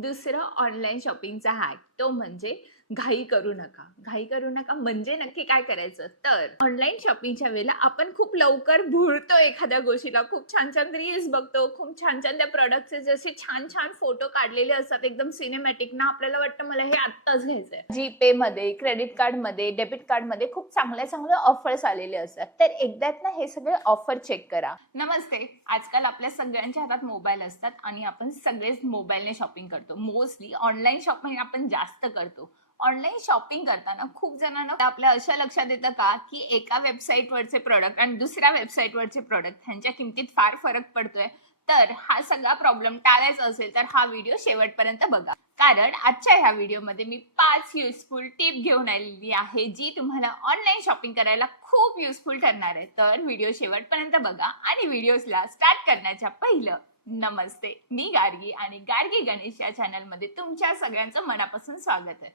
दुसरं online शॉपिंगचा hack तो म्हणजे घाई करू नका. घाई करू नका म्हणजे नक्की काय करायचं? तर ऑनलाईन शॉपिंगच्या वेळेला आपण खूप लवकर भुळतो एखाद्या गोष्टीला. खूप छान छान रील्स बघतो खूप छान छान त्या प्रॉडक्टचे जसे छान छान फोटो काढलेले असतात एकदम सिनेमॅटिक ना आपल्याला वाटतं मला हे आत्ताच घ्यायचंय. जीपे मध्ये क्रेडिट कार्डमध्ये डेबिट कार्डमध्ये खूप चांगल्या चांगल्या ऑफर्स आलेले असतात. तर एकदाच ना हे सगळे ऑफर चेक करा. नमस्ते. आजकाल आपल्या सगळ्यांच्या हातात मोबाईल असतात आणि आपण सगळेच मोबाईलने शॉपिंग करतो. मोस्टली ऑनलाईन शॉपिंग आपण जास्त करतो. ऑनलाईन शॉपिंग करताना खूप जणांना आपल्या अशा लक्षात येतं का की एका वेबसाईटवरचे प्रोडक्ट आणि दुसऱ्या वेबसाईटवरचे प्रोडक्ट ह्यांच्या किमतीत फार फरक पडतोय. तर हा सगळा प्रॉब्लेम टाळायचा असेल तर हा व्हिडिओ शेवटपर्यंत बघा. कारण आजच्या ह्या व्हिडिओमध्ये मी पाच युजफुल टिप घेऊन आलेली आहे जी तुम्हाला ऑनलाईन शॉपिंग करायला खूप युजफुल ठरणार आहे. तर व्हिडिओ शेवटपर्यंत बघा आणि व्हिडिओजला स्टार्ट करण्याच्या पहिलं. नमस्ते मी गार्गी आणि गार्गी गणेश या चॅनलमध्ये तुमच्या सगळ्यांचं मनापासून स्वागत आहे.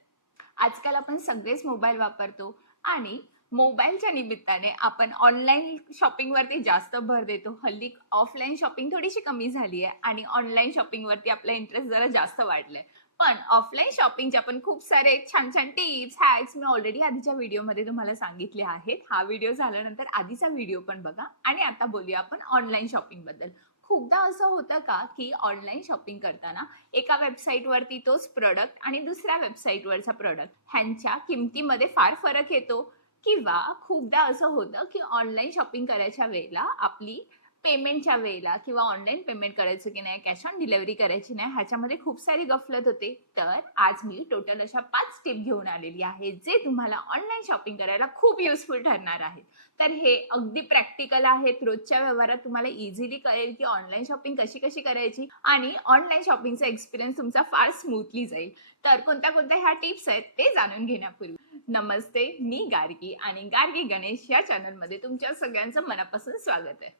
आजकाल आपण सगळेच मोबाईल वापरतो आणि मोबाईलच्या निमित्ताने आपण ऑनलाईन शॉपिंगवरती जास्त भर देतो. हल्ली ऑफलाईन शॉपिंग थोडीशी कमी झाली आहे आणि ऑनलाईन शॉपिंगवरती आपला इंटरेस्ट जरा जास्त वाढलाय. पण ऑफलाईन शॉपिंगचे आपण खूप सारे छान छान टिप्स हॅक्स मी ऑलरेडी आधीच्या व्हिडिओमध्ये तुम्हाला सांगितले आहेत. हा व्हिडिओ झाल्यानंतर आधीचा व्हिडिओ पण बघा आणि आता बोलूया आपण ऑनलाईन शॉपिंगबद्दल. खूपदा असं होतं का की ऑनलाईन शॉपिंग करताना एका वेबसाईटवरती तोच प्रोडक्ट आणि दुसऱ्या वेबसाईटवरचा प्रोडक्ट ह्यांच्या किमतीमध्ये फार फरक येतो? किंवा खूपदा असं होतं की ऑनलाईन शॉपिंग करायच्या वेळेला आपली पेमेंटच्या वेळेला किंवा ऑनलाईन पेमेंट करायचं की नाही कॅश ऑन डिलेव्हरी करायची नाही ह्याच्यामध्ये खूप सारी गफलत होते. तर आज मी टोटल अशा पाच टिप घेऊन आलेली आहे जे तुम्हाला ऑनलाईन शॉपिंग करायला खूप युजफुल ठरणार आहेत. तर हे अगदी प्रॅक्टिकल आहेत. रोजच्या व्यवहारात तुम्हाला इझिली कळेल की ऑनलाईन शॉपिंग कशी कशी करायची आणि ऑनलाईन शॉपिंगचा एक्सपिरियन्स तुमचा फार स्मूथली जाईल. तर कोणत्या कोणत्या ह्या टिप्स आहेत ते जाणून घेण्यापूर्वी. नमस्ते मी गार्गी आणि गार्गी गणेश या चॅनलमध्ये तुमच्या सगळ्यांचं मनापासून स्वागत आहे.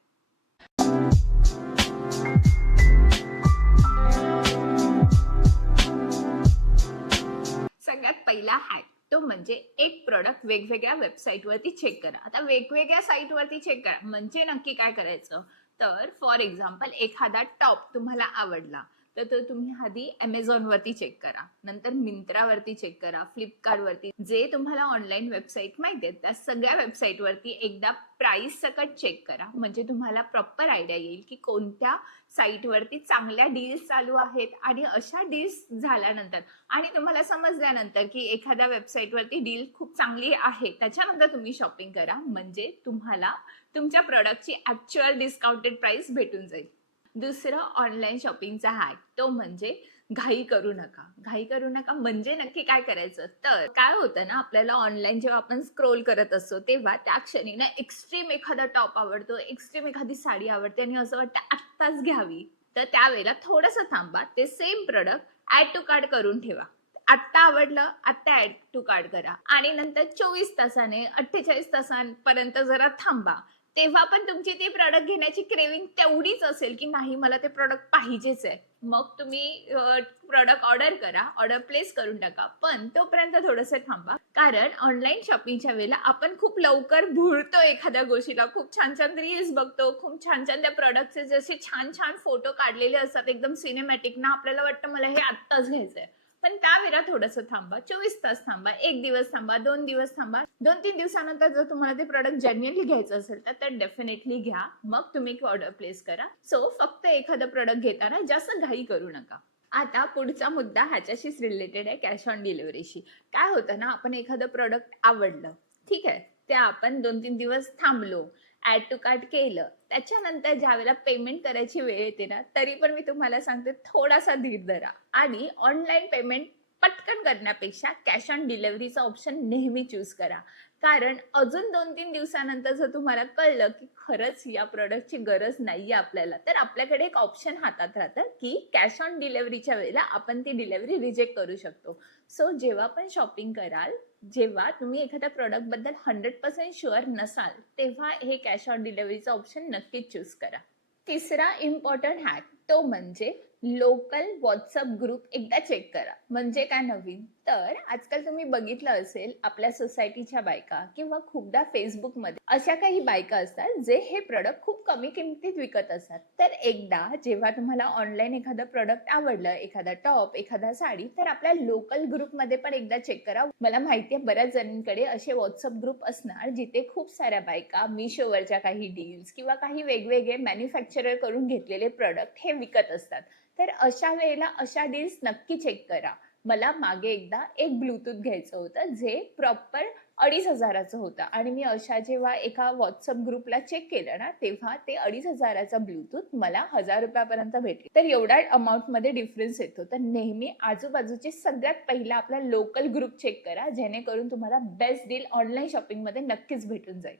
सगळ्यात पहिला हॅक तो म्हणजे एक प्रोडक्ट वेगवेगळ्या वेबसाईटवरती चेक करा. आता वेगवेगळ्या साईटवरती चेक करा. म्हणजे नक्की काय करायचं? तर फॉर एक्झाम्पल एखादा टॉप तुम्हाला आवडला. तर तो तुम्ही आधी अमेझॉनवरती चेक करा. नंतर मिंत्रावरती चेक करा. फ्लिपकार्टवरती जे तुम्हाला ऑनलाईन वेबसाईट माहिती आहेत त्या सगळ्या वेबसाईटवरती एकदा प्राइस सकट चेक करा. म्हणजे तुम्हाला प्रॉपर आयडिया येईल की कोणत्या साईटवरती चांगल्या डील्स चालू आहेत आणि अशा डील्स झाल्यानंतर आणि तुम्हाला समजल्यानंतर की एखाद्या वेबसाईटवरती डील खूप चांगली आहे त्याच्यानंतर तुम्ही शॉपिंग करा. म्हणजे तुम्हाला तुमच्या प्रॉडक्टची ॲक्च्युअल डिस्काउंटेड प्राइस भेटून जाईल. दुसरं ऑनलाईन शॉपिंगचा हॅक तो म्हणजे घाई करू नका. घाई करू नका म्हणजे नक्की काय करायचं? तर काय होतं ना आपल्याला ऑनलाईन जेव्हा आपण स्क्रोल करत असतो तेव्हा त्या क्षणी ना एक्स्ट्रीम एखादा टॉप आवडतो एक्स्ट्रीम एखादी साडी आवडते आणि असं वाटतं आत्ताच घ्यावी. तर त्यावेळेला थोडंसं थांबा. ते same product add to cart करून ठेवा. आत्ता आवडलं आत्ता ऍड टू कार्ड करा. आणि नंतर चोवीस तासाने अठ्ठेचाळीस तासांपर्यंत जरा थांबा. तेव्हा पण तुमची ती प्रॉडक्ट घेण्याची क्रेविंग तेवढीच असेल की नाही मला ते प्रॉडक्ट पाहिजेच आहे. मग तुम्ही प्रॉडक्ट ऑर्डर करा ऑर्डर प्लेस करून टाका. पण तोपर्यंत थोडंसं थांबा. कारण ऑनलाईन शॉपिंगच्या वेळेला आपण खूप लवकर भुळतो एखाद्या गोष्टीला. खूप छान छान रील्स बघतो खूप छान छान त्या प्रॉडक्टचे जसे छान छान फोटो काढलेले असतात एकदम सिनेमॅटिक ना आपल्याला वाटतं मला हे आत्ताच घ्यायचंय. पण त्यावेळेला थोडंसं थांबा. चोवीस तास थांबा. एक दिवस थांबा दोन दिवस थांबा. दोन तीन दिवसानंतर जर तुम्हाला ते प्रॉडक्ट जेन्युअनली घ्यायचं असेल तर डेफिनेटली घ्या. मग तुम्ही ऑर्डर प्लेस करा. सो फक्त एखादं प्रॉडक्ट घेताना जास्त घाई करू नका. आता पुढचा मुद्दा ह्याच्याशीच रिलेटेड आहे कॅश ऑन डिलिव्हरीशी काय होतं ना आपण एखादं प्रॉडक्ट आवडलं ठीक आहे ते आपण दोन तीन दिवस थांबलो. ऍड टू कार्ट केलं. त्याच्यानंतर ज्यावेळेला पेमेंट करायची वेळ येते ना तरी पण मी तुम्हाला सांगते थोडासा धीर धरा. आणि ऑनलाईन पेमेंट पटकन करण्यापेक्षा कॅश ऑन डिलेव्हरीचा ऑप्शन नेहमी चूज करा. कारण अजून दोन तीन दिवसानंतर जर तुम्हाला कळलं की खरंच या प्रोडक्टची गरज नाहीये आपल्याला तर आपल्याकडे एक ऑप्शन हातात राहतं की कॅश ऑन डिलेव्हरीच्या वेळेला आपण ती डिलेव्हरी रिजेक्ट करू शकतो. सो जेव्हा पण शॉपिंग कराल जेव्हा तुम्ही एखाद्या प्रॉडक्टबद्दल हंड्रेड पर्सेंट शुअर नसाल तेव्हा हे कॅश ऑन डिलेव्हरीचा ऑप्शन नक्कीच चूज करा. तिसरा इम्पॉर्टंट हॅक तो म्हणजे लोकल व्हॉट्सअप ग्रुप एकदा चेक करा. म्हणजे काय नवीन? तर आजकाल तुम्ही बघितलं असेल आपल्या सोसायटीच्या बायका किंवा खूपदा फेसबुकमध्ये अशा काही बायका असतात जे हे प्रोडक्ट खूप कमी किमतीत विकत असतात. तर एकदा जेव्हा तुम्हाला ऑनलाईन एखादं प्रोडक्ट आवडलं एखादा टॉप एखादा साडी तर आपल्या लोकल ग्रुपमध्ये पण एकदा चेक करा. मला माहिती आहे बऱ्याच जणांकडे असे व्हॉट्सअप ग्रुप असणार जिथे खूप साऱ्या बायका मिशोवरच्या काही डील्स किंवा काही वेगवेगळे मॅन्युफॅक्चरर करून घेतलेले प्रोडक्ट हे विकत असतात. तर अशा वेळेला अशा डील्स नक्की चेक करा. मला मागे एकदा एक ब्लूटूथ घ्यायचं होतं जे प्रॉपर अडीच हजाराचं होतं. आणि मी अशा जेव्हा एका व्हॉट्सअप ग्रुपला चेक केलं ना तेव्हा ते अडीच हजाराचा ब्लूटूथ मला हजार रुपयापर्यंत भेटले. तर एवढ्या अमाऊंटमध्ये डिफरन्स येतो. तर नेहमी आजूबाजूचे सगळ्यात पहिला आपला लोकल ग्रुप चेक करा जेणेकरून तुम्हाला बेस्ट डील ऑनलाईन शॉपिंगमध्ये नक्कीच भेटून जाईल.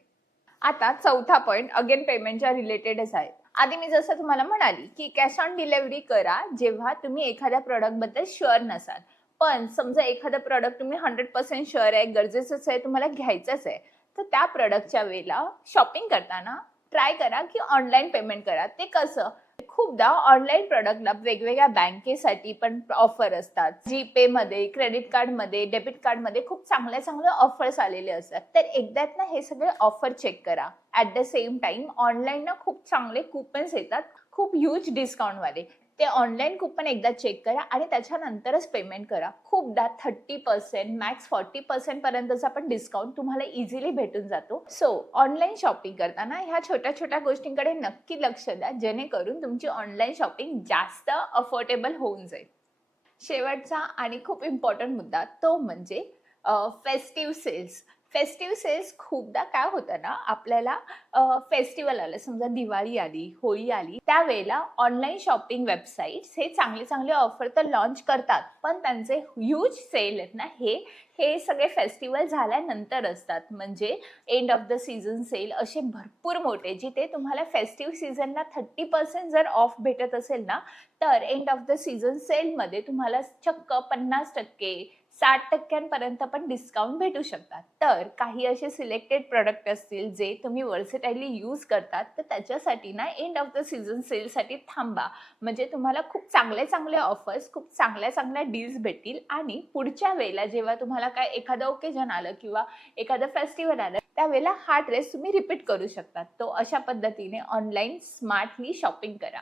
आता चौथा पॉईंट अगेन पेमेंटच्या रिलेटेडच आहे. आधी मी जसं तुम्हाला म्हणाली की कॅश ऑन डिलेव्हरी करा जेव्हा तुम्ही एखाद्या प्रॉडक्टबद्दल शुअर नसाल. पण समजा एखादं प्रॉडक्ट तुम्ही हंड्रेड पर्सेंट शुअर आहे गरजेचंच आहे तुम्हाला घ्यायचंच आहे तर त्या प्रॉडक्टच्या वेळेला शॉपिंग करताना ट्राय करा की ऑनलाईन पेमेंट करा. ते कसं? खूपदा ऑनलाईन प्रॉडक्टला वेगवेगळ्या बँकेसाठी पण ऑफर असतात. जीपे मध्ये क्रेडिट कार्डमध्ये डेबिट कार्डमध्ये खूप चांगल्या चांगल्या ऑफर्स आलेले असतात. तर एकदाच ना हे सगळे ऑफर चेक करा. At the same time online ना खूप चांगले कुपन्स येतात. खूप ह्यूज डिस्काउंट वाले. ते ऑनलाईन कुपन एकदा चेक करा आणि त्याच्यानंतरच पेमेंट करा. खूपदा thirty percent max forty percent पर्यंतचा पण डिस्काउंट तुम्हाला इझिली भेटून जातो. सो ऑनलाईन शॉपिंग करताना ह्या छोट्या छोट्या गोष्टींकडे नक्की लक्ष द्या जेणेकरून तुमची ऑनलाईन शॉपिंग जास्त अफोर्डेबल होऊन जाईल. शेवटचा आणि खूप इम्पॉर्टंट मुद्दा तो म्हणजे फेस्टिव्ह सेल्स फेस्टिव्ह सेल्स खूपदा काय होतं ना आपल्याला फेस्टिवल आलं समजा दिवाळी आली होळी आली त्यावेळेला ऑनलाईन शॉपिंग वेबसाईट्स हे चांगले चांगले ऑफर तर लॉन्च करतात. पण त्यांचे ह्यूज सेल आहेत ना हे हे सगळे फेस्टिवल झाल्यानंतर असतात. म्हणजे end of the season sale असे भरपूर मोठे जिथे तुम्हाला फेस्टिव्ह सीझनला थर्टी पर्सेंट जर ऑफ भेटत असेल ना तर एंड ऑफ द सीझन सेलमध्ये तुम्हाला चक्क पन्नास टक्के साठ टक्क्यांपर्यंत पण डिस्काउंट भेटू शकतात. तर काही असे सिलेक्टेड प्रोडक्ट असतील जे तुम्ही वर्सेटाईली यूज करतात तर त्याच्यासाठी ना एंड ऑफ द सीझन सेलसाठी थांबा. म्हणजे तुम्हाला खूप चांगले चांगले ऑफर्स खूप चांगल्या चांगल्या डील्स भेटतील आणि पुढच्या वेळेला जेव्हा तुम्हाला काय एखादं ओकेजन आलं किंवा एखादं फेस्टिवल आलं त्यावेळेला हा ड्रेस तुम्ही रिपीट करू शकतात तो अशा पद्धतीने ऑनलाईन स्मार्टली शॉपिंग करा.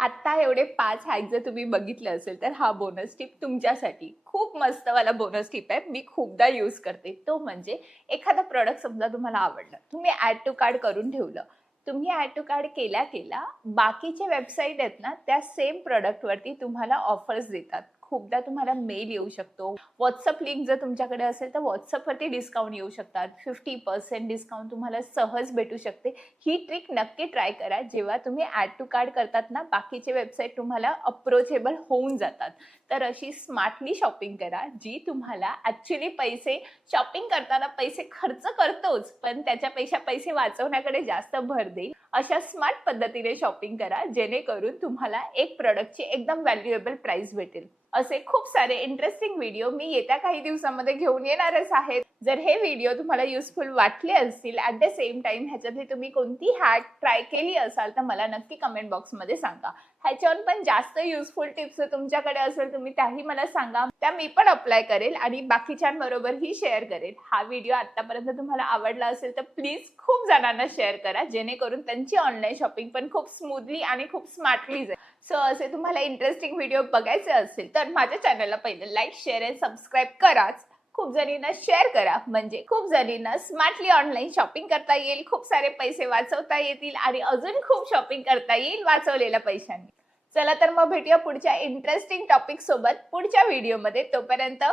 आत्ता एवढे पाच हॅक जर तुम्ही बघितलं असेल तर हा बोनस टिप तुमच्यासाठी. खूप मस्त मला बोनस टिप आहे. मी खूपदा यूज करते. तो म्हणजे एखादा प्रॉडक्ट समजा तुम्हाला आवडलं तुम्ही ॲड टू कार्ड करून ठेवलं. तुम्ही ॲड टू कार्ड केल्या केला बाकीचे वेबसाईट आहेत ना त्या सेम प्रॉडक्टवरती तुम्हाला ऑफर्स देतात. खूपदा तुम्हाला मेल येऊ शकतो. व्हॉट्सअप लिंक जर तुमच्याकडे असेल तर व्हॉट्सअपवरती डिस्काउंट येऊ शकतात. फिफ्टी पर्सेंट डिस्काउंट तुम्हाला सहज भेटू शकते. ही ट्रिक नक्की ट्राय करा. जेव्हा तुम्ही ॲड टू कार्ड करतात ना बाकीचे वेबसाईट तुम्हाला अप्रोचेबल होऊन जातात. तर अशी स्मार्टली शॉपिंग करा जी तुम्हाला ॲक्च्युली पैसे शॉपिंग करताना पैसे खर्च करतोच पण त्याच्यापेक्षा पैसे वाचवण्याकडे जास्त भर देईल. अशा स्मार्ट पद्धतीने शॉपिंग करा जेणेकरून तुम्हाला एक प्रॉडक्टची एकदम व्हॅल्युएबल प्राइस भेटेल. असे खूप सारे इंटरेस्टिंग व्हिडिओ मी येत्या काही दिवसामध्ये घेऊन येणारच आहेत जर हे व्हिडिओ तुम्हाला युजफुल वाटले असतील ॲट द सेम टाइम ह्याच्यातली तुम्ही कोणती हॅक ट्राय केली असाल तर मला नक्की कमेंट बॉक्समध्ये सांगा. ह्याच्यावर पण जास्त युजफुल टिप्स तुमच्याकडे असेल तुम्ही त्याही मला सांगा. त्या मी पण अप्लाय करेल आणि बाकीच्यांबरोबरही शेअर करेल. हा व्हिडिओ आत्तापर्यंत तुम्हाला आवडला असेल तर प्लीज खूप जणांना शेअर करा जेणेकरून त्यांची ऑनलाईन शॉपिंग पण खूप स्मूथली आणि खूप स्मार्टली जाईल. सो असे तुम्हाला इंटरेस्टिंग व्हिडिओ बघायचे असतील तर माझ्या चॅनलला पहिले लाईक शेअर अँड सबस्क्राईब कराच. खूप जणींना शेअर करा. म्हणजे खूप जणींना स्मार्टली ऑनलाईन शॉपिंग करता येईल खूप सारे पैसे वाचवता येतील आणि अजून खूप शॉपिंग करता येईल वाचवलेल्या पैशांनी. चला तर मग भेटूया पुढच्या इंटरेस्टिंग टॉपिक सोबत पुढच्या व्हिडिओमध्ये तोपर्यंत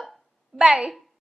बाय